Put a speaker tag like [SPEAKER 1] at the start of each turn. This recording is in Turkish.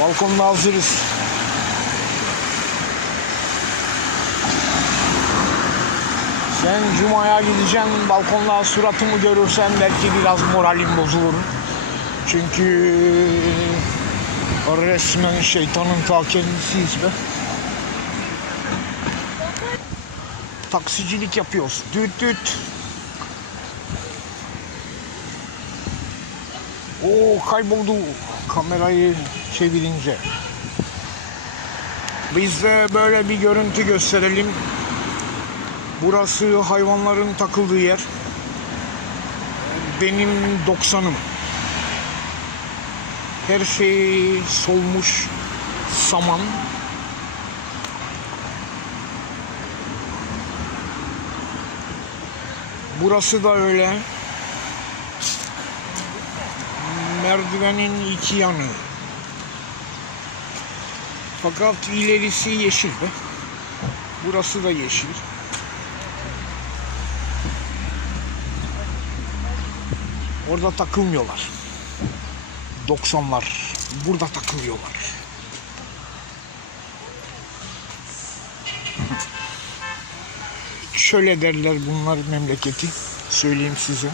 [SPEAKER 1] Balkonda hazırız. Sen Cuma'ya gideceksin, balkonda suratımı görürsen belki biraz moralim bozulur. Çünkü resmen şeytanın ta kendisiyiz be. Taksicilik yapıyoruz. Düt düt. Oo kayboldu kamerayı çevirince. Biz de böyle bir görüntü gösterelim. Burası hayvanların takıldığı yer. Benim 90'ım. Her şey solmuş saman. Burası da öyle. Merdivenin iki yanı. Fakat ilerisi yeşil be. Burası da yeşil. Orada takılmıyorlar. 90'lar. Burada takılıyorlar. Şöyle derler bunlar memleketi. Söyleyeyim size.